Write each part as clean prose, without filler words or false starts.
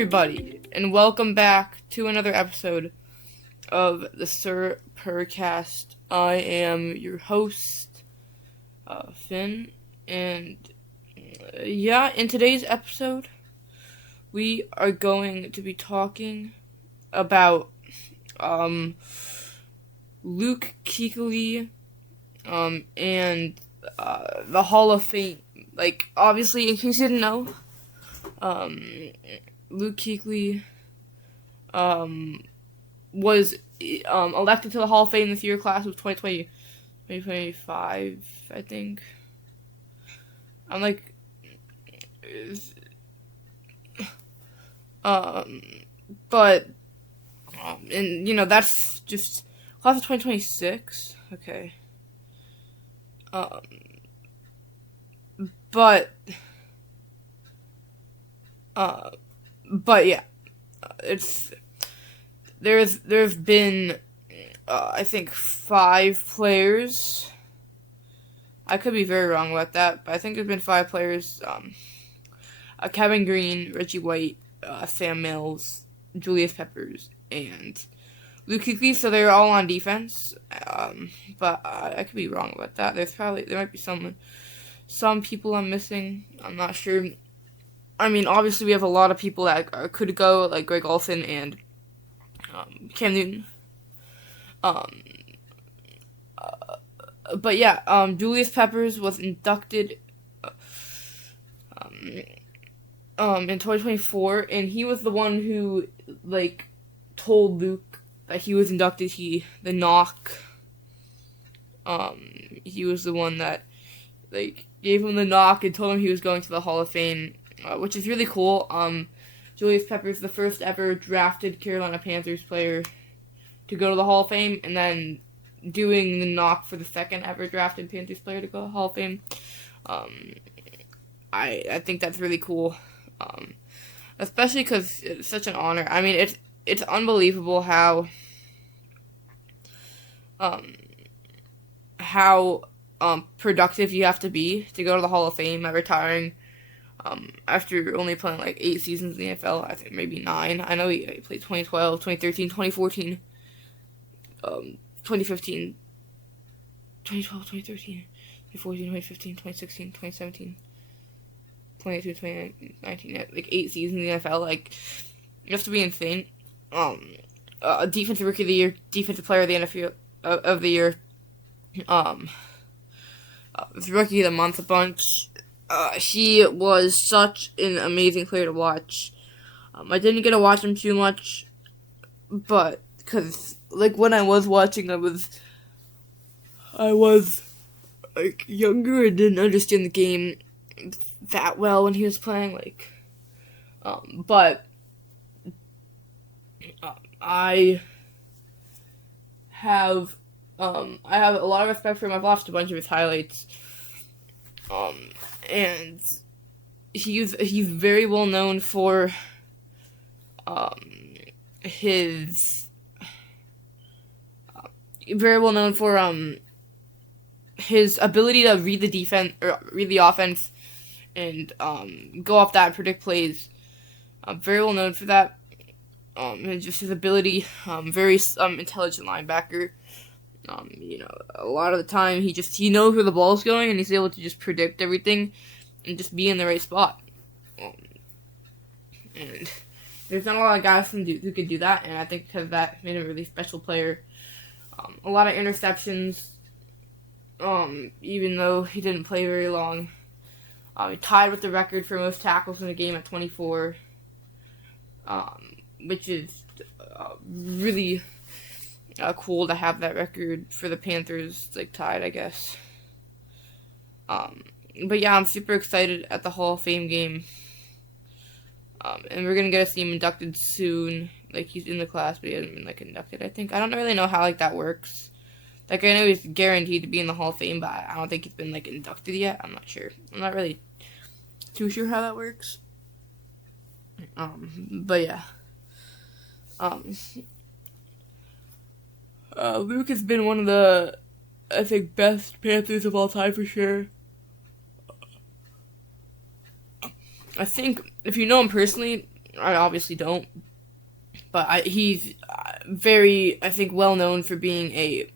everybody, and welcome back to another episode of the Sir Purrcast. I am your host, Finn, and in today's episode, we are going to be talking about Luke Kuechly, and the Hall of Fame. Like, obviously, in case you didn't know, Luke Kuechly was elected to the Hall of Fame this year, class of 2020, 2025, I think. I'm like, and that's just class of 2026. Okay. But yeah, there's been I think 5 players. I could be very wrong about that, but I think there's been 5 players. Kevin Green, Reggie White, Sam Mills, Julius Peppers, and Luke Kuechly. So they're all on defense. But I could be wrong about that. There might be some people I'm missing. I'm not sure. I mean, obviously we have a lot of people that could go, like Greg Olsen and Cam Newton. But yeah, Julius Peppers was inducted in 2024, and he was the one who told Luke that he was inducted. The knock. He was the one that gave him the knock and told him he was going to the Hall of Fame, which is really cool. Julius Peppers, the first ever drafted Carolina Panthers player to go to the Hall of Fame, and then doing the knock for the second ever drafted Panthers player to go to the Hall of Fame. I think that's really cool, especially because it's such an honor. I mean, it's unbelievable how productive you have to be to go to the Hall of Fame at retiring. After only playing 8 seasons in the NFL, I think maybe 9. I know he played 2012, 2013, 2014, 2015, 2012, 2013, 2014, 2015, 2016, 2017, 2018, 2019, 8 seasons in the NFL. You have to be insane. Defensive Rookie of the Year, Defensive Player of the NFL of the Year, Rookie of the Month a bunch. He was such an amazing player to watch. I didn't get to watch him too much, but because when I was watching, I was younger and didn't understand the game that well when he was playing. But I have a lot of respect for him. I've watched a bunch of his highlights. And he's very well known for his ability to read the defense or read the offense and go off that and predict plays. Very well known for that. And just his ability, very intelligent linebacker. A lot of the time he knows where the ball's going, and he's able to just predict everything and just be in the right spot. And there's not a lot of guys who can do that, and I think because of that made him a really special player. A lot of interceptions, even though he didn't play very long. He tied with the record for most tackles in a game at 24, which is really cool to have that record for the Panthers tied, I guess. But yeah, I'm super excited at the Hall of Fame game. And we're gonna get to see him inducted soon. He's in the class, but he hasn't been inducted, I think. I don't really know how that works. I know he's guaranteed to be in the Hall of Fame, but I don't think he's been inducted yet. I'm not sure. I'm not really too sure how that works. But yeah. Luke has been one of the, I think, best Panthers of all time for sure. I think, if you know him personally, I obviously don't, but he's very, I think, well known for being a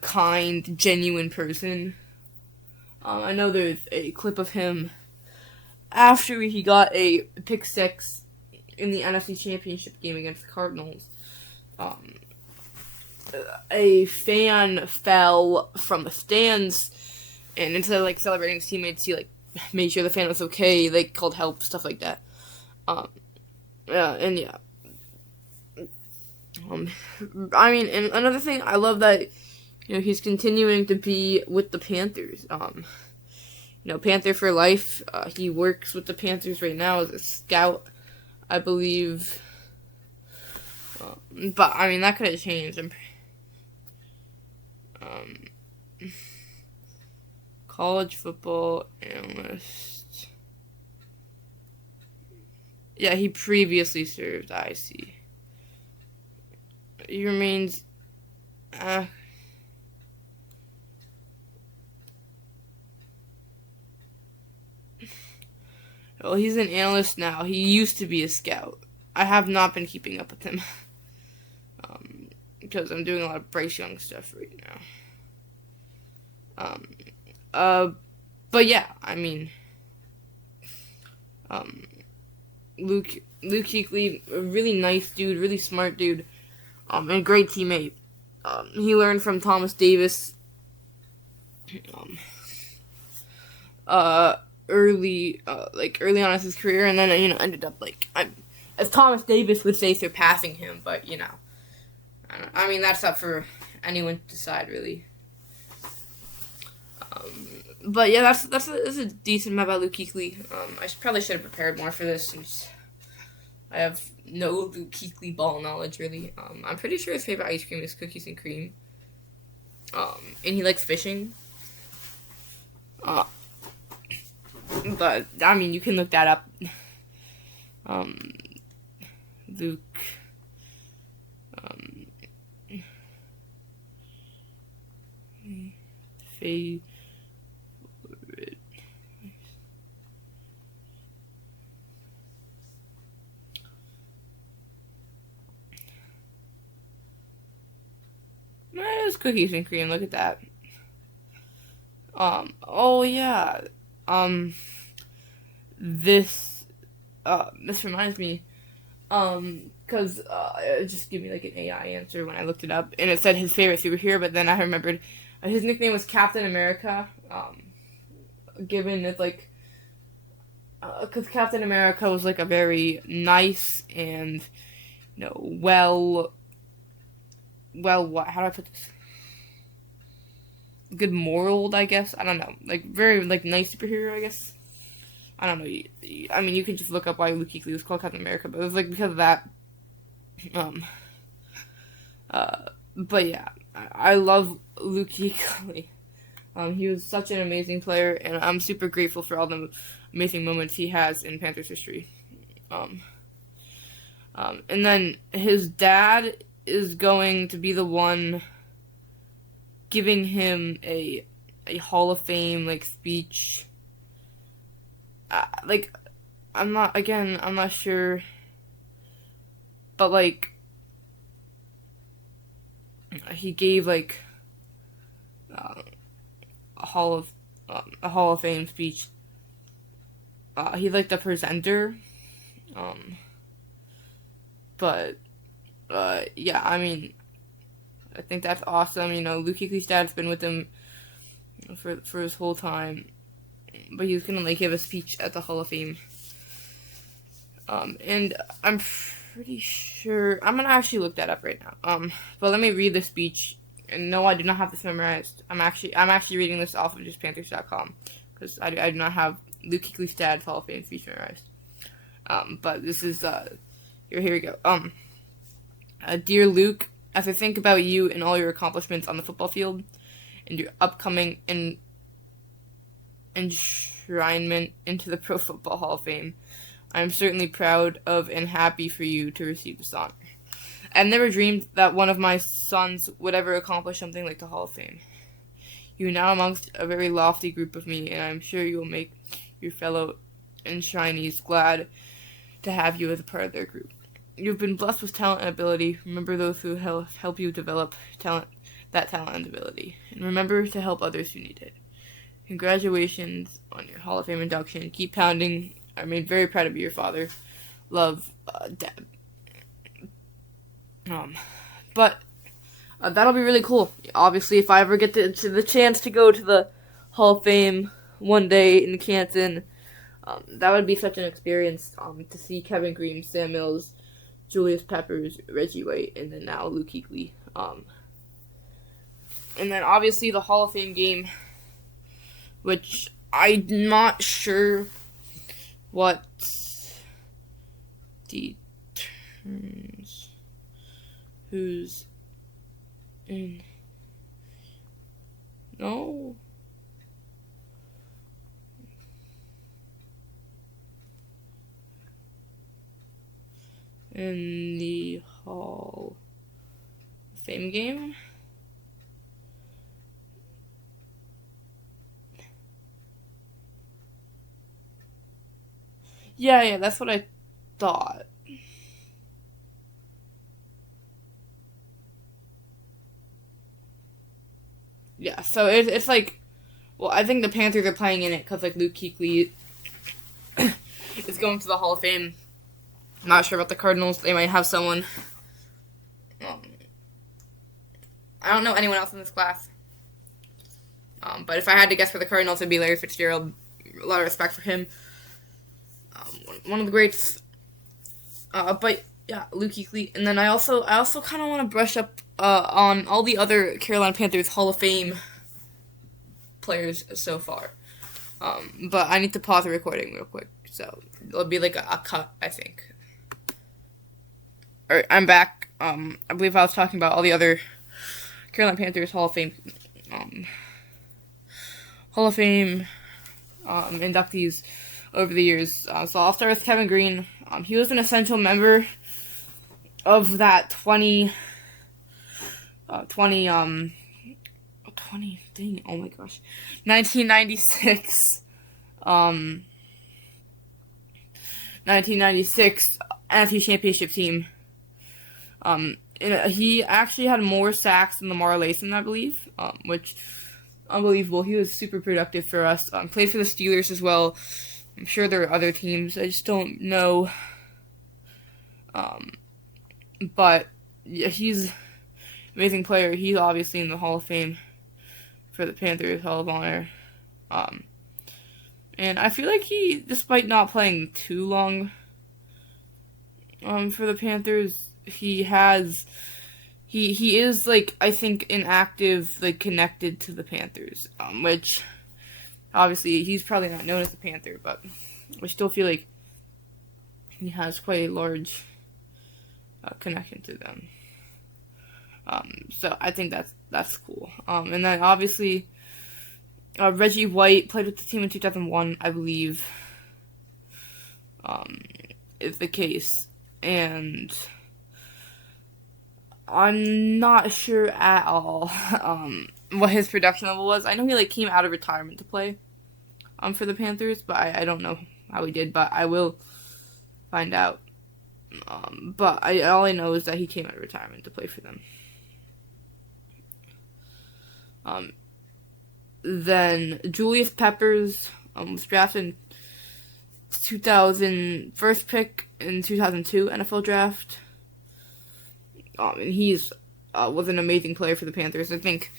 kind, genuine person. I know there's a clip of him after he got a pick six in the NFC Championship game against the Cardinals. Um, a fan fell from the stands, and instead of like celebrating his teammates, he like made sure the fan was okay. They called help, stuff like that. And yeah. I mean, and another thing, I love that he's continuing to be with the Panthers. Panther for life. He works with the Panthers right now as a scout, I believe. But I mean, that could have changed. College football analyst. Yeah, he previously served. I see. He remains. Well, he's an analyst now. He used to be a scout. I have not been keeping up with him. Because I'm doing a lot of Bryce Young stuff right now. But yeah, I mean, Luke Kuechly, a really nice dude, really smart dude, and a great teammate. He learned from Thomas Davis, early on in his career, and then ended up as Thomas Davis would say, surpassing him. But I mean, that's up for anyone to decide, really. But yeah, that's a decent map about Luke Kuechly. I probably should have prepared more for this since I have no Luke Kuechly ball knowledge, really. I'm pretty sure his favorite ice cream is cookies and cream. And he likes fishing. But I mean, you can look that up. Luke. Favorite. It's cookies and cream. Look at that. Oh yeah. This reminds me. Because it just gave me like an AI answer when I looked it up, and it said his favorite superhero, but then I remembered his nickname was Captain America. Given it's like, because Captain America was like a very nice and what? How do I put this? Good moral, I guess. I don't know. Like very like nice superhero, I guess. I don't know. I mean, you can just look up why Luke Kuechly was called Captain America, but it was like because of that. But yeah, I love Luke Kuechly. He was such an amazing player, and I'm super grateful for all the amazing moments he has in Panthers history. And then his dad is going to be the one giving him a Hall of Fame speech. I'm not sure, but he gave a Hall of Fame speech. He's like the presenter, but yeah, I mean, I think that's awesome. Luke Kuechly's dad's been with him for his whole time, but he's gonna give a speech at the Hall of Fame. And I'm pretty sure I'm gonna actually look that up right now. But let me read the speech. And no, I do not have this memorized. I'm actually reading this off of just Panthers.com because I do not have Luke Kuechly's dad's Hall of Fame speech memorized. But this is here we go. Dear Luke, as I think about you and all your accomplishments on the football field and your upcoming enshrinement into the Pro Football Hall of Fame, I am certainly proud of and happy for you to receive this honor. I've never dreamed that one of my sons would ever accomplish something like the Hall of Fame. You are now amongst a very lofty group of me, and I'm sure you will make your fellow enshrinees glad to have you as a part of their group. You've been blessed with talent and ability. Remember those who help you develop that talent and ability. And remember to help others who need it. Congratulations on your Hall of Fame induction. Keep pounding. I remain very proud of you, your father. Love, Dad. But that'll be really cool. Obviously, if I ever get to the chance to go to the Hall of Fame one day in Canton, that would be such an experience to see Kevin Green, Sam Mills, Julius Peppers, Reggie White, and then now Luke Kuechly. And then obviously the Hall of Fame game, which I'm not sure what determines who's in. No. In the Hall of Fame game. Yeah, that's what I thought. Yeah, so it's like, well, I think the Panthers are playing in it because, like, Luke Kuechly is going to the Hall of Fame. I'm not sure about the Cardinals. They might have someone. I don't know anyone else in this class. But if I had to guess for the Cardinals, it'd be Larry Fitzgerald. A lot of respect for him. One of the greats. But yeah, Luke Kuechly. And then I also kind of want to brush up on all the other Carolina Panthers Hall of Fame players so far. But I need to pause the recording real quick. So it'll be like a cut, I think. Alright, I'm back. I believe I was talking about all the other Carolina Panthers Hall of Fame inductees over the years. So I'll start with Kevin Green. He was an essential member of that 20, oh my gosh, 1996 NFC Championship team. He actually had more sacks than Lamar Layson, I believe, which, unbelievable. He was super productive for us. Played for the Steelers as well. I'm sure there are other teams. I just don't know. But yeah, he's an amazing player. He's obviously in the Hall of Fame for the Panthers Hall of Honor. And I feel like he, despite not playing too long for the Panthers, he is, like, I think, inactive, like, connected to the Panthers, which, obviously, he's probably not known as a Panther, but I still feel like he has quite a large connection to them. So I think that's cool. And then, obviously, Reggie White played with the team in 2001, I believe, is the case, and I'm not sure at all what his production level was. I know he, like, came out of retirement to play for the Panthers, but I don't know how he did, but I will find out. But all I know is that he came out of retirement to play for them. Then Julius Peppers was drafted in 2000, first pick in 2002 NFL draft. And he's was an amazing player for the Panthers. I think,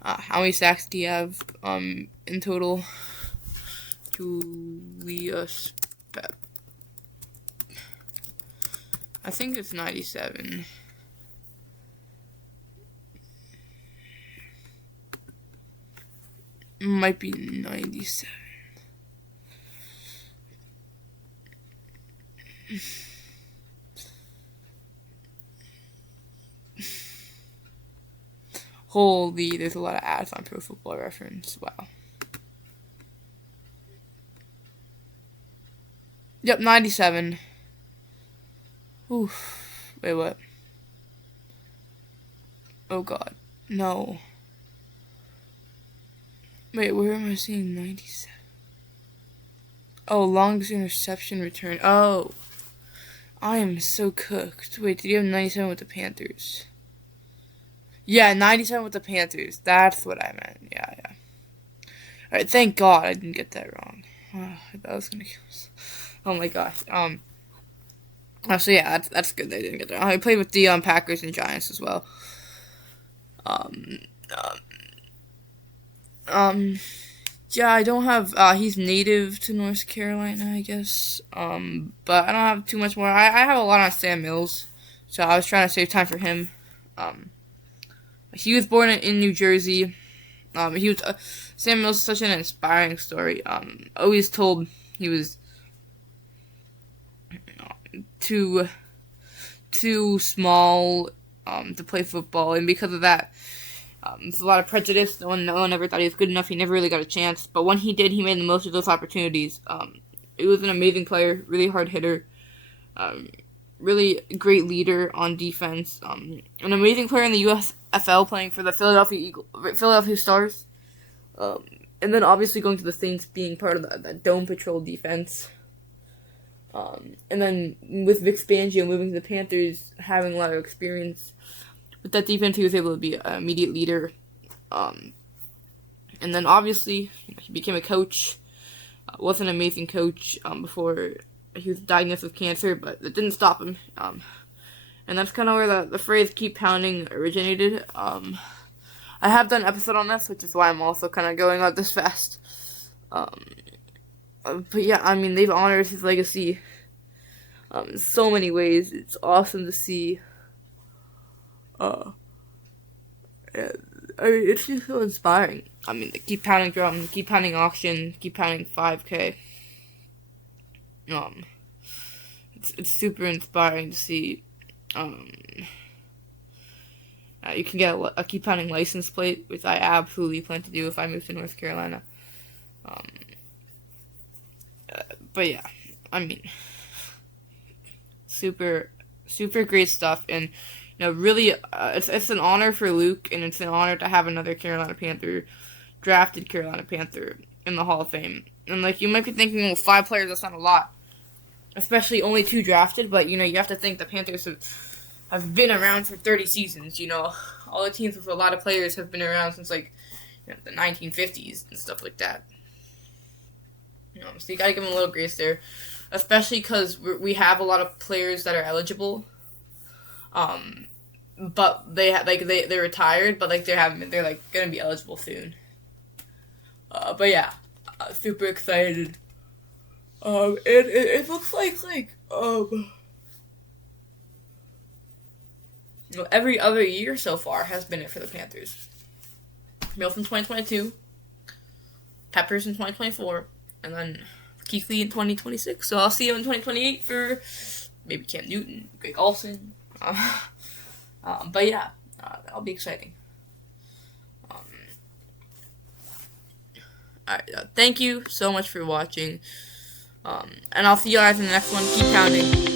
how many sacks do you have in total? Julius Pep. I think it's 97. Might be 97. Holy, there's a lot of ads on Pro Football Reference. Wow. Yep, 97. Oof. Wait, what? Oh god. No. Wait, where am I seeing 97? Oh, longest interception return. Oh. I am so cooked. Wait, did he have 97 with the Panthers? Yeah, 97 with the Panthers. That's what I meant. Yeah. Alright, thank God I didn't get that wrong. Oh, that was gonna kill us. Oh my gosh. So yeah, that's good they didn't get that. I played with the Packers and Giants as well. Um, yeah, I don't have, he's native to North Carolina, I guess. But I don't have too much more. I have a lot on Sam Mills, so I was trying to save time for him. He was born in New Jersey. Sam Mills is such an inspiring story. Always told he was too small, to play football, and because of that, there's a lot of prejudice. No one ever thought he was good enough. He never really got a chance. But when he did, he made the most of those opportunities. He was an amazing player, really hard hitter, really great leader on defense. An amazing player in the USFL, playing for the Philadelphia Stars. And then obviously going to the Saints, being part of that Dome Patrol defense. And then with Vic Fangio moving to the Panthers, having a lot of experience with that defense, he was able to be an immediate leader. And then obviously, he became a coach. Was an amazing coach before he was diagnosed with cancer, but it didn't stop him. And that's kind of where the phrase "keep pounding" originated. I have done an episode on this, which is why I'm also kind of going out this fast. But yeah, I mean, they've honored his legacy in so many ways. It's awesome to see. It's just so inspiring. I mean, the keep pounding drum, the keep pounding auction, keep pounding 5K. It's super inspiring to see. You can get a keep pounding license plate, which I absolutely plan to do if I move to North Carolina. But yeah, I mean, super great stuff, and really, it's an honor for Luke, and it's an honor to have another drafted Carolina Panther in the Hall of Fame. And like, you might be thinking, well, 5 players, that's not a lot, especially only 2 drafted. But you have to think the Panthers have been around for 30 seasons. All the teams with a lot of players have been around since like the 1950s and stuff like that. So you gotta give them a little grace there, especially because we have a lot of players that are eligible. But they're retired, but like they're like gonna be eligible soon. But yeah, super excited. It looks like every other year so far has been it for the Panthers. Mills in 2022, Peppers in 2024, and then Keithley in 2026. So I'll see you in 2028 for maybe Cam Newton, Greg Olsen. But yeah, that'll be exciting. Alright, thank you so much for watching. And I'll see you guys in the next one. Keep pounding.